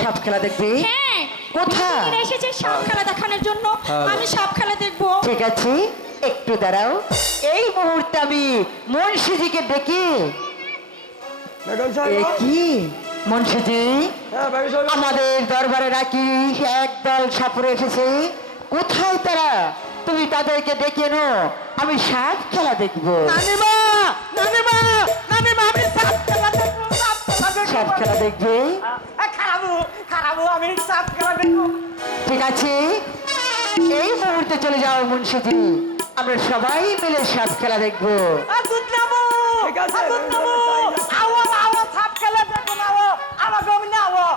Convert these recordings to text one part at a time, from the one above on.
সাপ খেলা দেখবি? হ্যাঁ, কোথায়? এরা এসেছে সাপ খেলা দেখানোর জন্য। আমি সাপ খেলা দেখবো। ঠিক আছে, একটু দাঁড়াও। এই মুহূর্তে আমি মুন্সিজিকে ডেকে বেগম এ সাহেব, কি মুন্সিজি, হ্যাঁ বেগম সাহেব, আমাদের দরবারে নাকি একদল সাপুরে এসেছে। কোথায় তারা? তুমি তাদেরকে ডেকে নো, আমি সাপ খেলা দেখবো। নানিমা, নানিমা, নানিমা, আমি সাপ খেলা দেখবো, সাপ খেলা দেখবে? খারাপু, খারাপু, আমি সাপ খেলা দেখবো। ঠিক আছে, এই মুহূর্তে চলে যাও মুন্সিজি, আমরা সবাই মিলে সাপ খেলা দেখবো। দুধ নামো, দুধ নামো, আওয়া, আওয়া, সাপ খেলা দেখবো না, আমার গমি না আওয়া।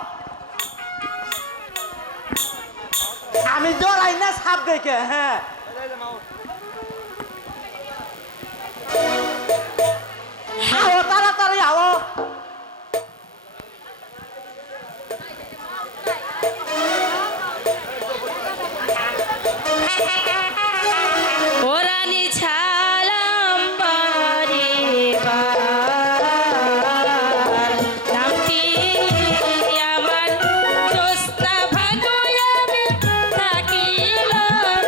আমি ডরাই না সাপ দেখে, হ্যাঁ। আও তাড়াতাড়ি আও। ওরানি ছালাম বারে নামটি আমার দোস্তা ভালো আমি থাকিলাম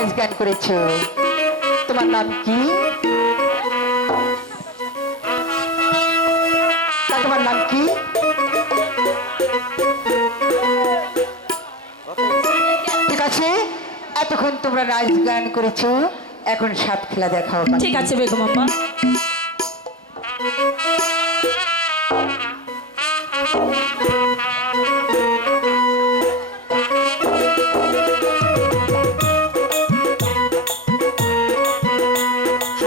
নাচ গান করেছো। তোমার নাম কি? তোমার নাম কি? ঠিক আছে, এতক্ষণ তোমরা নাচ গান করেছো, এখন সাপ খেলা দেখাও। ঠিক আছে বেগম আম্মা।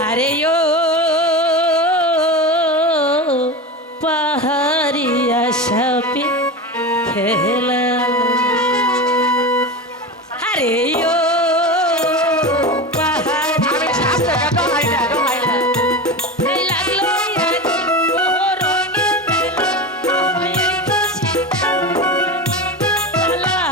আরে ও পাহাড়িয়া সাপে খেলা, আরে ও পাহাড়ি লাগলো আজ মোহরঙের মেলা, আমায় খুশি খেলা খেলা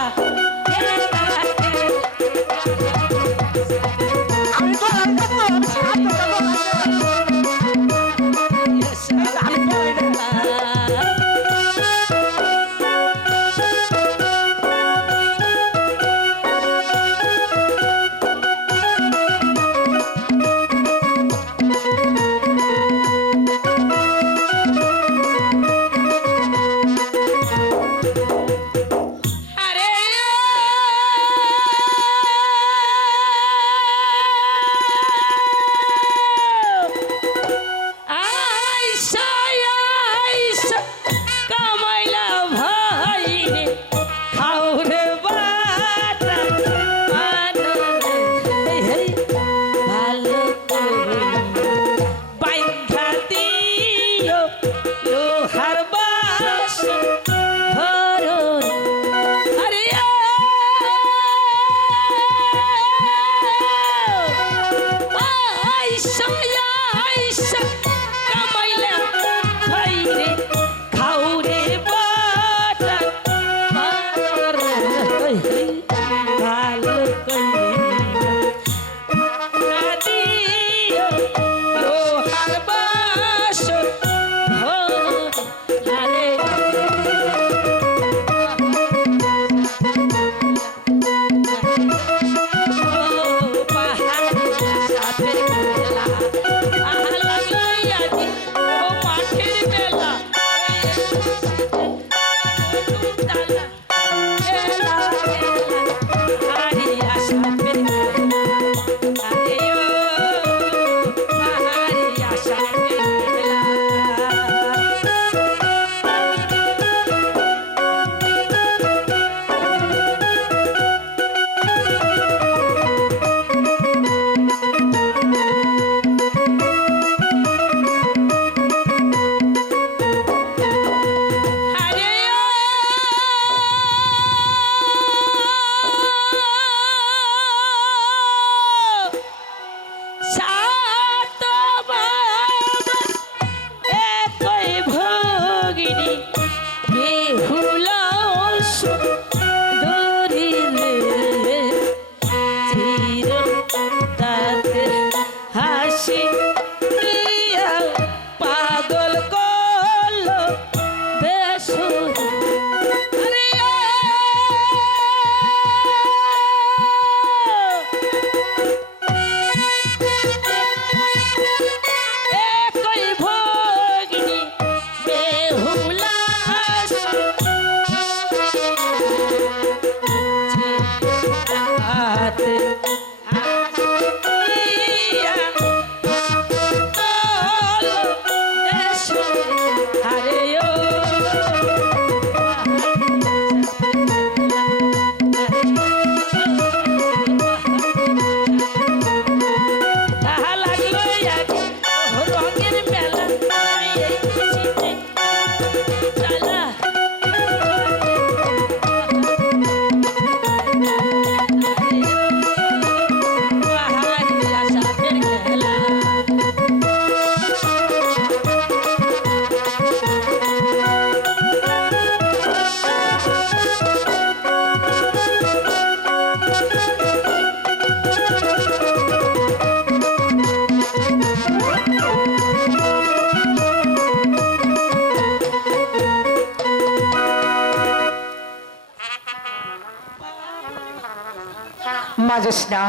মাজস না,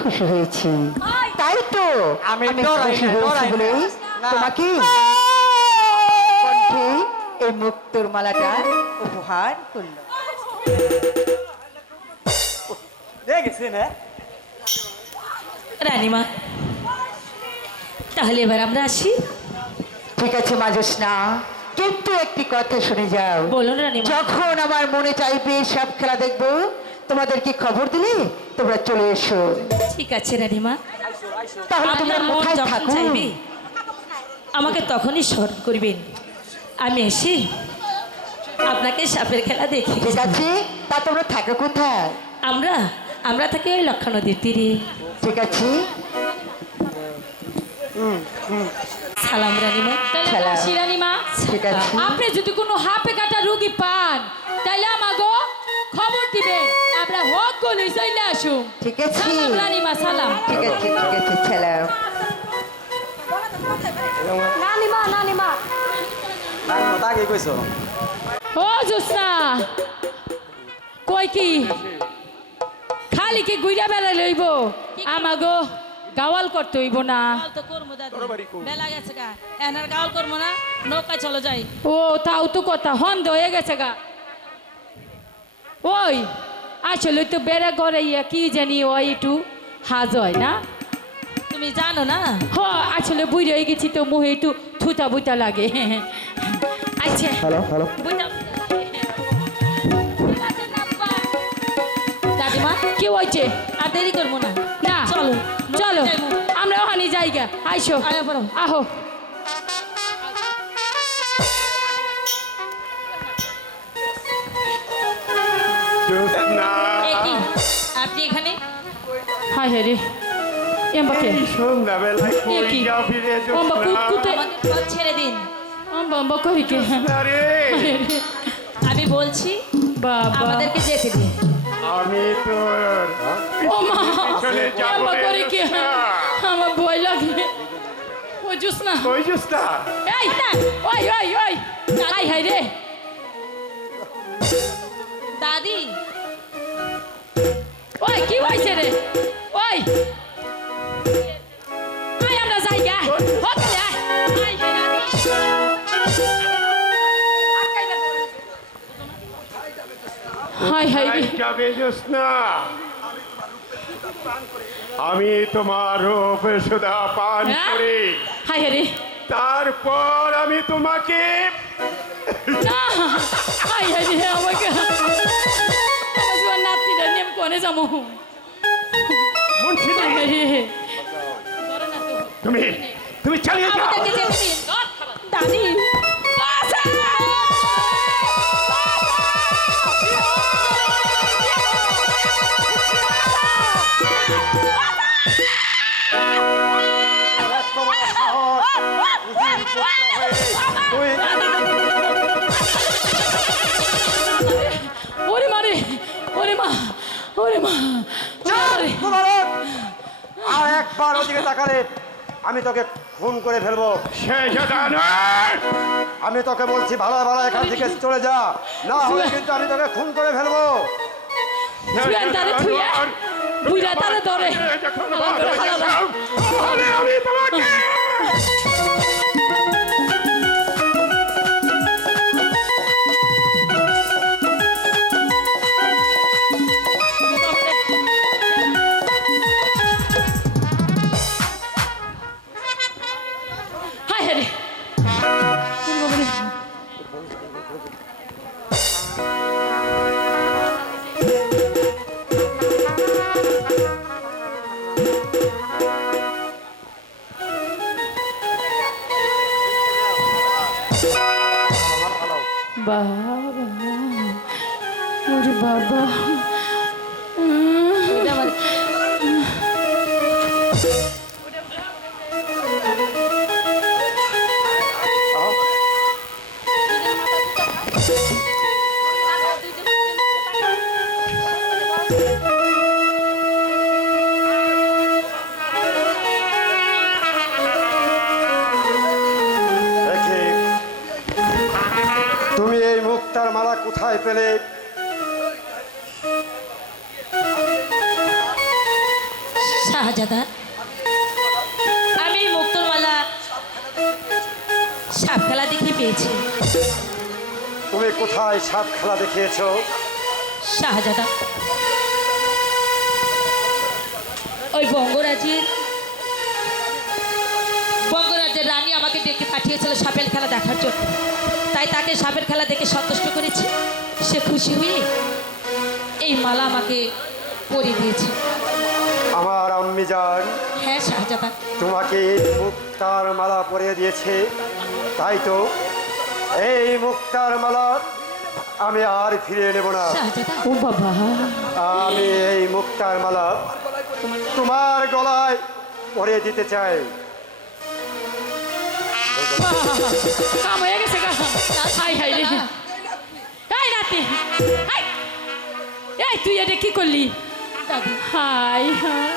খুশি হয়েছি। তাই তো আমি আমি ডরাই খুশি না, হয়েছি ডরাই না। বলে না। তোমাকে কণ্ঠে এই মুক্তোর মালাটা উপহার করলো। দেখেছি না রানীমা, তাহলে এবার আমরা আসি। ঠিক আছে মাজস্না, কিন্তু একটি কথা শুনে যাও। বলুন রানীমা। যখন আমার মনে চাইবে সব খেলা দেখবো, তোমাদেরকে খবর দিলে তোমরা চলে এসো। ঠিক আছে রানীমা, তাহলে তোমরা আপনার মন কোথায় যখন থাকো? চাইবে আমাকে তখনই স্মরণ করবেন, আমি এসে আপনাকে সাপের খেলা দেখি। ঠিক আছে, তা তোমরা থাকো কোথায়? আমরা আমরা থাকি ওই লক্ষা নদীর তীরে। ঠিক আছে, সালাম রানীমা। খেলা। শিরানিমা, ঠিক আছে। আপনি যদি কোনো হাপে কাটা রোগী পান তাইলে আমাগো খবর দিবেন, আমরা হোক গলি চলে আসুম। ঠিক আছে, সালাম রানীমা, সালাম। ঠিক আছে, ঠিক আছে, ছেলে। নানিমা, নানিমা। তাকে কইছো ও জোসনা, কই কি খালি কি গুইরা বেলা লইব, আমাগো গাওয়াল করতে হইব না। তো করবো দাদি, বেলা গেছে গা, এনার গাওয়াল করবো না, নৌকায় চলো যাই। ও তাও তো কথা হন্দ হয়ে গেছে গা। ওই আসলে তো বেড়া ঘরে ইয়া কি জানি ওই একটু হাজ হয় না। তুমি জানো না? হ আসলে বুঝে হয়ে গেছি তো মুহে একটু থুতা বুতা লাগে। আচ্ছা হ্যালো হ্যালো দাদিমা, কি হয়েছে? আর দেরি করবো না, না চলো চলো যাইমু। আমরা ওখানে যাইগা। আইসো আয়া পড়ো। আহো। এ কি, আপনি এখানে? হাই হাই রে এম্বাকে সন্ধ্যাবেলায় এ কি ফিরে অম্বা কুকুতে আমাকে পথ ছেড়ে দিন। অম্বা অম্বা করি কে আমি বলছি বাবা আমাদেরকে যেতে দিন। আমি তোর ও মা চলে যাবো অম্বা করি কে আমার ভয় লাগে। ও জুস না কই যাস না এই না ওই ওই ওই হাই হাই রে দাদি, ওই কি হইছে রে ওই আই আমরা যাই গা হোটেলে আই আই হে না হাই হাই রে যাবে যাস না আমি তোমার রূপ সুধা পান করি হাই রে তারপর আমি তোমাকে না হাই হাই রে আমাকে আমার নাতিটা নেম কোনে যাবো মুন্সি হাই রে তুমি তুমি চালিয়ে যাও আমাদেরকে যেতে দিন। দাদি, ওরে মারে ওরে মা ওরে মা আর একবার ওদিকে তাকালে আমি তোকে খুন করে ফেলবো। শেষ দানব আমি তোকে বলছি ভালো ভালো এখান থেকে চলে যা, না হলে কিন্তু আমি তোকে খুন করে ফেলবো। ছুঁয়ে তারে ছুঁয়ে বুঝা তারে ধরে যখন হালাল করে হালাল তাহলে আমি তোমাকে হাই রে বাবা ওরে বাবা এটা আমার দেখি তুমি এই মুক্তার মালা কোথায় পেলে? শাহজাদা, আমি মুক্তোর মালা সাপ খেলা দেখে পেয়েছি। তুমি কোথায় সাপ খেলা দেখিয়েছো? শাহজাদা, ওই বঙ্গরাজ্যের রানী আমাকে ডেকে পাঠিয়েছিল সাপের খেলা দেখার জন্য। তাই তাকে সাপের খেলা দেখে সন্তুষ্ট করেছি। সে খুশি হয়ে এই মালা আমাকে পরিয়ে দিয়েছে। আমার আম্মি জান হ্যাঁ শাহজাদা, তোমাকে মুক্তার মালা পরিয়ে দিয়েছে, তাই তো এই মুক্তার মালা আমি আর ফিরে নেব না। শাহজাদা, ও বাবা, আমি এই মুক্তার মালা তোমার গলায় পরিয়ে দিতে চাই। কাম হয়ে গেছে গা। হাই হাই রে, এই নাতি, হাই, এই তুই এটা কি করলি? হাই হাই,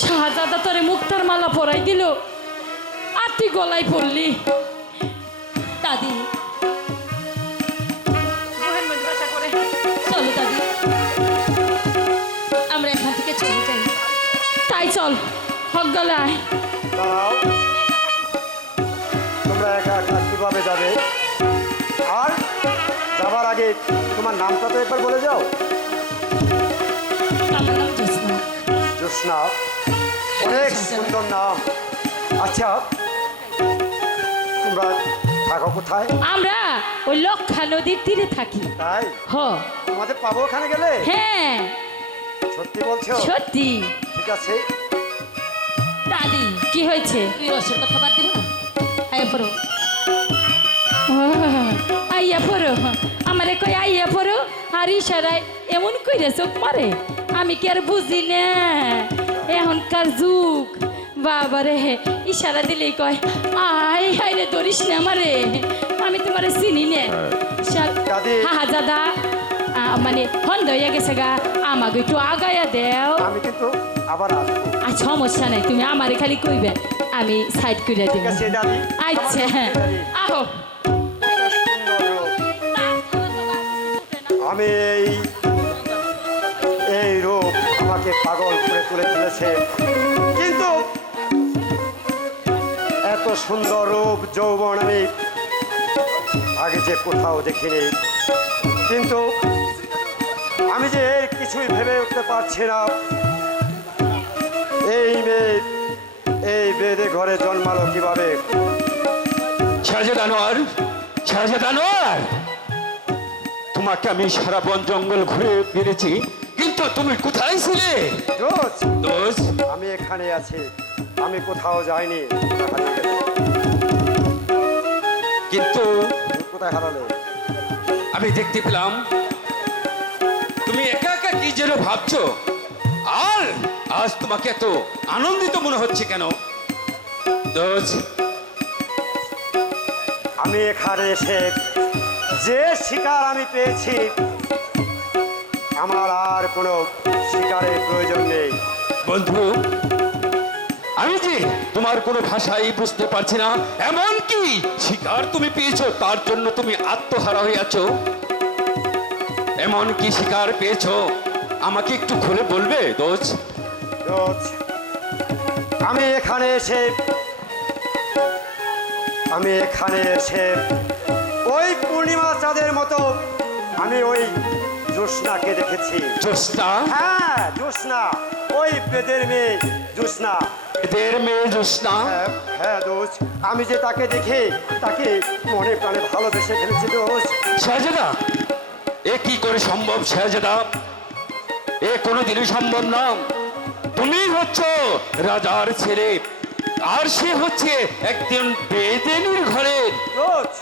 শাহজাদা তোরে মুক্তার মালা পরাই দিল আর তুই গলায় পড়লি। দাদি চলো দাদি, আমরা এখান থেকে চলে যাই। তাই চল, হক গলায়। দাঁড়াও, তোমরা একা একা কিভাবে যাবে? আর যাবার আগে তোমার নামটা তো একবার বলে যাও। আমার নাম জ্যোৎস্না। জ্যোৎস্না, অনেক সুন্দর নাম। আচ্ছা, তোমরা থাকো কোথায়? আমরা ওই লক্ষা নদীর তীরে থাকি। তাই হ, তোমাদের পাবো ওখানে গেলে? হ্যাঁ সত্যি বলছো? সত্যি। ঠিক আছে। দাদি কি হয়েছে? তুই রসের কথা বাদ দিব না, আয় পড়ো। আইয়া পড়ো, আমারে কই আইয়া পড়ো, আর ইশারায় এমন কইরা চোখ মারে, আমি কি আর বুঝি না? এখনকার যুগ বাবারে, ইশারা দিলেই কয় আয় হাই রে, ধরিস না আমারে, আমি তোমারে চিনি না। দাদি। হা দাদা, মানে হন্দ হইয়া গেছে গা, আমাকে একটু আগাইয়া দেও। আমি কিন্তু আবার আসবো। আর সমস্যা নাই, তুমি আমারে খালি কইবে, আমি সাইড করে দিব। ঠিক আছে দাদি। আচ্ছা, আমার দাদি, আহো। সুন্দর রূপ। আমি এই রূপ আমাকে পাগল করে তুলে ফেলেছে, কিন্তু এত সুন্দর রূপ যৌবন আমি আগে যে কোথাও দেখিনি। কিন্তু আমি যে এর কিছুই ভেবে উঠতে পারছি না। এই মেয়ে এই বেদে ঘরে জন্মালো কিভাবে? শাহজাদা আনোয়ার, শাহজাদা আনোয়ার, তোমাকে আমি সারা বন জঙ্গল ঘুরে বেড়েছি, কিন্তু তুমি কোথায় ছিলে? দোস্ত, দোস্ত, আমি এখানে আছি, আমি কোথাও যাইনি। কিন্তু তুমি কোথায় হারালে? আমি দেখতে পেলাম তুমি একা একা কি যেন ভাবছো, আর আজ তোমাকে এত আনন্দিত মনে হচ্ছে কেন? দোস্ত, আমি এখানে এসে যে শিকার আমি পেয়েছি, আমার আর কোনো শিকারের প্রয়োজন নেই। বন্ধু, আমি যে তোমার কোনো ভাষাই বুঝতে পারছি না। এমন কি শিকার তুমি পেয়েছো তার জন্য তুমি আত্মহারা হয়ে আছো? এমন কি শিকার পেয়েছো আমাকে একটু খুলে বলবে দোস্ত? দোস্ত, আমি এখানে এসে ওই পূর্ণিমা চাঁদের মতো আমি ওই জ্যোৎস্নাকে দেখেছি। জ্যোৎস্না? হ্যাঁ, জ্যোৎস্না, ওই বেদের মেয়ে জ্যোৎস্না। এদের মেয়ে জ্যোৎস্না? হ্যাঁ, হ্যাঁ দোস্ত, আমি যে তাকে দেখে তাকে মনে প্রাণে ভালোবেসে ফেলেছি দোস্ত। শাহজাদা, এ কি করে সম্ভব শাহজাদা? এ কোনোদিনই সম্ভব না। তুমি হচ্ছ রাজার ছেলে, আর সে হচ্ছে একজন বেদেনীর ঘরের। দোস্ত,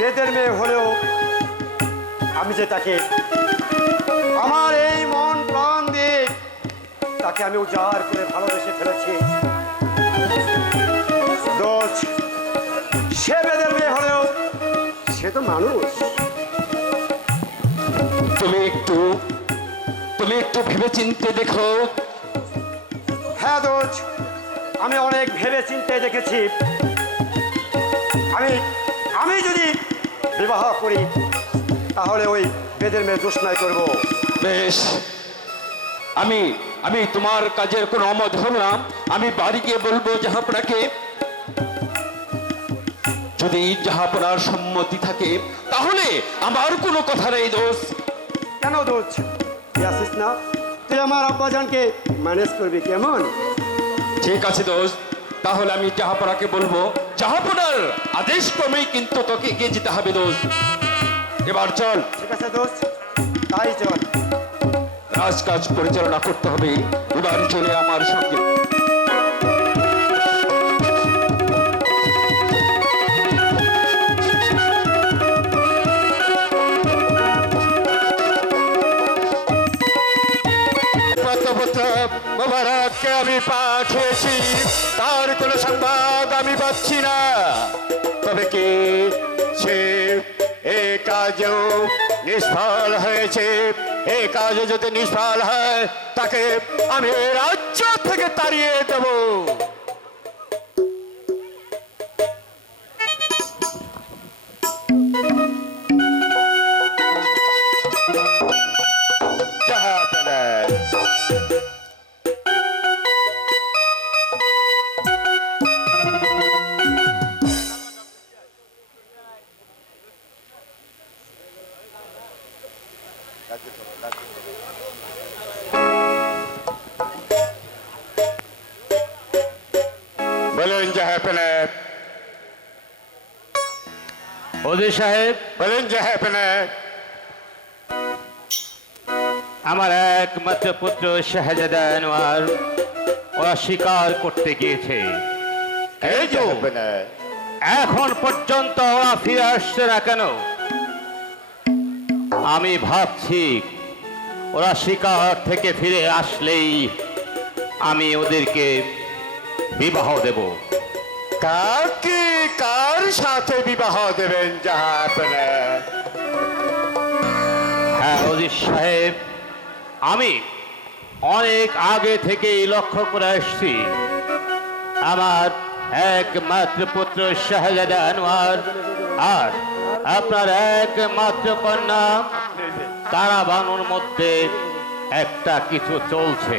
বেদের মেয়ে হলেও আমি যে তাকে আমার এই মন প্রাণ দিয়ে তাকে আমি উজাড় করে ভালোবেসে ফেলেছি। দোস্ত, সে বেদের মেয়ে হলেও সে তো মানুষ। তুমি একটু ভেবে চিনতে দেখো। হ্যাঁ দোস্ত, আমি অনেক ভেবে চিন্তে দেখেছি। আমি যদি বিবাহ করি তাহলে ওই বেদের মেয়ে জ্যোৎস্নায় করবো। বেশ, আমি আমি তোমার কাজের কোনো অমত হব না। আমি বাড়ি গিয়ে বলবো জাহাপনাকে। যদি জাহাপনার সম্মতি থাকে তাহলে আমার কোনো কথা নেই দোস্ত। কেন দোষ? তুই আসিস না, তুই আমার আব্বাজানকে ম্যানেজ করবি কেমন? ঠিক আছে দোস্ত, তাহলে আমি জাহাপনাকে বলবো। জাহাপনার আদেশ ক্রমেই কিন্তু তোকে এগিয়ে যেতে হবে দোস্ত। এবার চল, ঠিক আছে দোষ, তাই চল। রাজকাজ পরিচালনা করতে হবে। এবার চলে আমার সঙ্গে। পত্র মোবারককে আমি পাঠিয়েছি, তার কোনো সংবাদ আমি পাচ্ছি না। তবে কি সে এ কাজেও নিষ্ফল হয়েছে? এই কাজে যদি নিষ্ফল হয় তাকে আমি রাজ্য থেকে তাড়িয়ে দেব। বলেন জাহাপনা। ওদের সাহেব, বলেন জাহাপনা। আমার একমাত্র পুত্র শাহজাদা আনোয়ার ওরা শিকার করতে গিয়েছে। এই জাহাপনা, এখন পর্যন্ত ওরা ফিরে আসছে না কেন? আমি ভাবছি ওরা শিকার থেকে ফিরে আসলেই আমি ওদেরকে বিবাহ দেব। কাকে কার সাথে বিবাহ দেবেন জাহাপনা? হ্যাঁ ওদের সাহেব, আমি অনেক আগে থেকেই লক্ষ্য করে আসছি আমার একমাত্র পুত্র শাহজাদা আনোয়ার আর আপনার একমাত্র কন্যা তারা বানুর মধ্যে একটা কিছু চলছে।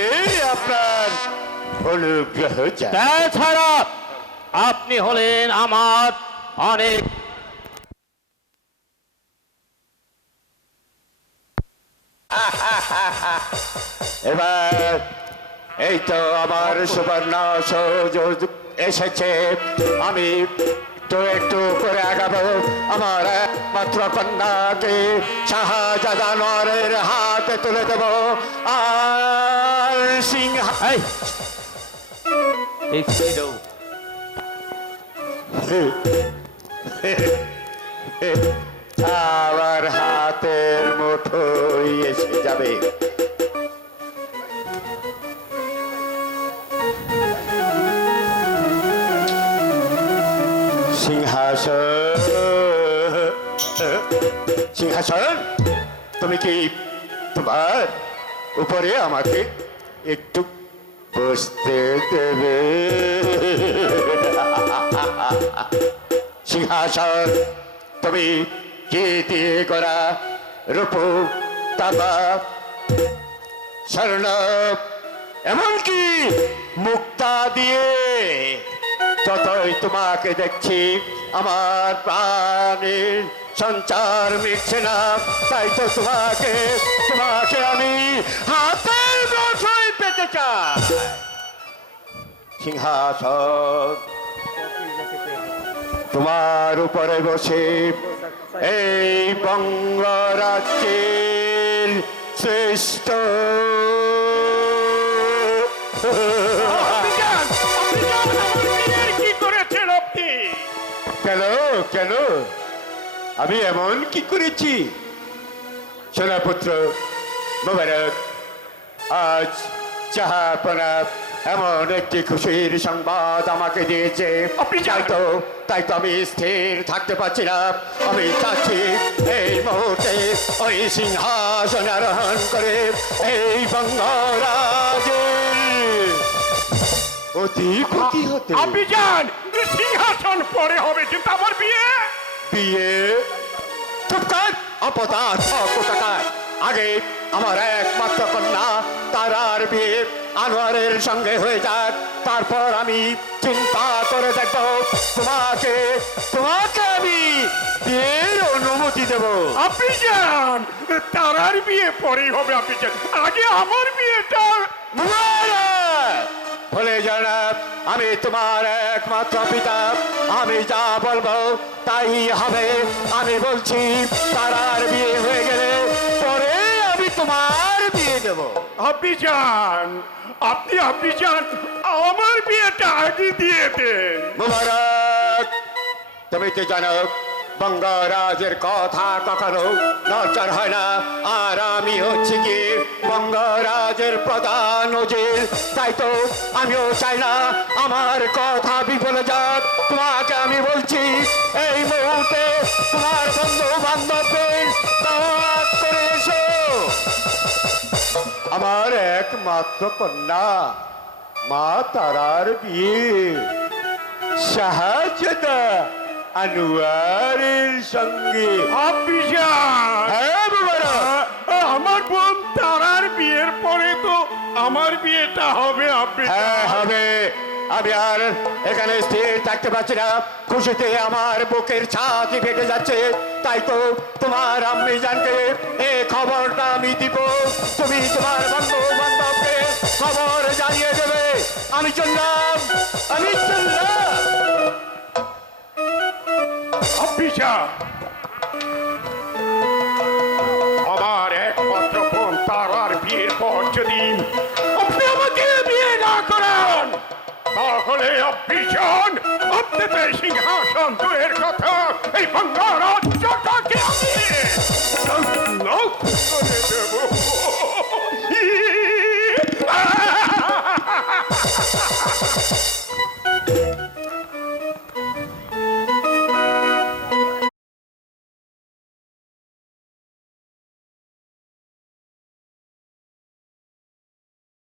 এই আপনার অনুগ্রহ চাই। তাছাড়া আপনি হলেন আমার অনেক এবার এই তো আমার সুবর্ণ সুযোগ এসেছে। আমি তো একটু করে আগাবো। আমার একমাত্র কন্যাকে শাহজাদা আনোয়ারের হাতে তুলে দেব। আর সিংহ এই, এই ছিল আমার হাতের মুঠোয় এসে যাবে। সিংহাসন তুমি কি তোমার উপরে আমাকে একটু বসতে দেবে? সিংহাসন তুমি কি দিয়ে করা? রূপ, তামা, স্বর্ণ, এমনকি মুক্তা দিয়ে। যতই তোমাকে দেখছি আমার প্রাণের সঞ্চার মিটছে না। তাই তো তোমাকে তোমাকে আমি হাতের মুঠোয় পেতে চাই। সিংহাসন তোমার উপরে বসে এই বঙ্গরাজ্যের শ্রেষ্ঠ কি করেছেন আপনি? কেন কেন আমি এমন কি করেছি? সোনাপুত্র মোবারক, আজ জাহাপনা এমন একটি খুশির সংবাদ আমাকে দিয়েছে। তাই তো আমি স্থির থাকতে পারছি না। আমি চাচ্ছি এই মুহূর্তে ওই সিংহাসন আরোহণ করে এই বঙ্গরাজের অধিপতি হতে। আপনি যান, সিংহাসন পরে হবে, কিন্তু আমার বিয়ে বিয়ে? চুপ কর অপদার্থ কোথাকার। আগে আমার একমাত্র কন্যা তারার বিয়ে আনোয়ারের সঙ্গে হয়ে যাক, তারপর আমি চিন্তা করে দেখব তোমাকে তোমাকে আমি বিয়ের অনুমতি দেব। আপনি যান, তারার বিয়ে পরেই হবে। আপনি যান, আগে আমার বিয়েটা। বলে জানাব, আমি তোমার একমাত্র পিতা, আমি যা বলবো তাই হবে। আমি বলছি তারার বিয়ে হয়ে গেলে পরে আমি তোমার বিয়ে দেব। আপনি যান, আপনি যান, আমার বিয়েটা আগে দিয়ে দেন। মুবারক, তুমি তো জানো বঙ্গরাজের কথা কখনো নড়চড় হয় না, আর আমি হচ্ছে কি বঙ্গরাজের প্রধান উজির, তাই তো আমিও চাই না আমার কথা বিফলে যাক। তোমাকে আমি বলছি এই মুহূর্তে তোমার বন্ধু বান্ধবদের দাওয়াত করে এসো। আমার একমাত্র কন্যা মা তারার বিয়ে শাহজাদা আনোয়ারের সঙ্গে। আপনি যান। হ্যাঁ মুবারক, আমার বোন তারার বিয়ের পরে তো আমার বিয়েটা হবে। আপনি হ্যাঁ হবে। আমি আর এখানে স্থির থাকতে পারছি না, খুশিতে আমার বুকের ছাতি ফেটে যাচ্ছে। তাই তো তোমার আম্মি জানকে এই খবরটা আমি দিব, তুমি তোমার বন্ধু বান্ধবকে খবর জানিয়ে দেবে। আমি চললাম, আমি চললাম। আপনি যান। আমার একমাত্র বোন তারার বিয়ের পর যদি আপনি আমাকে বিয়ে না করেন, তাহলে আপনি যান, আপনাদের সিংহাসন দূরের কথা এই বঙ্গ রাজ্যটাকে আমি করে দেব।